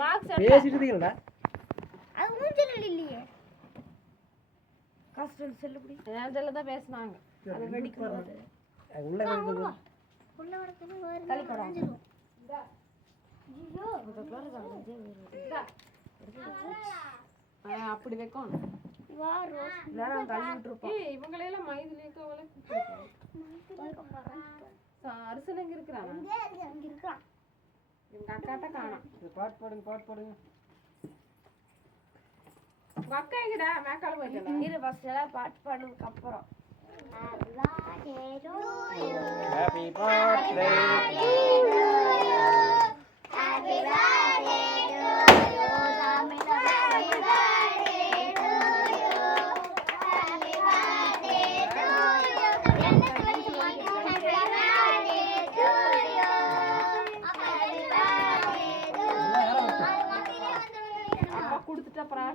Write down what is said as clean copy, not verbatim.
பேசிட்டு இருக்கீங்களா? அது மூஞ்சில இல்லையே. கஸ்டல் செல்லுபடி. நேரத்துல தான் பேசுனாங்க. அது வெடிக்கும் போது. உள்ள வந்து உள்ள வரதுல வேற கலிக்கடா. இந்தா. ஐயோ அதுக்குள்ள காலேஜே இந்தா. அப்படி வைக்கணும். வா ரோஸ். எல்லாரும் கழுவி விட்டுருப்போம். ஏய் இவங்களெல்லாம் மைதிலேக்க அவளை கூப்பிடுறாங்க. அரசன் எங்க இருக்கிறானா? இங்க இருக்கான். எங்க அக்காட்ட காணோம். பாட்டு போடுங்க. உங்க அக்கா எங்கடா? மேக்கால போயிட்டா? இரு ஃபர்ஸ்ட் எல்லாம் பாட்டு பாடுனதுக்கு அப்புறம். Happy birthday to Happy birthday to you. Happy birthday to you. Happy birthday to you. Happy birthday to you. Happy birthday to you. அப்பா கொடுத்துட்டா அப்புறம்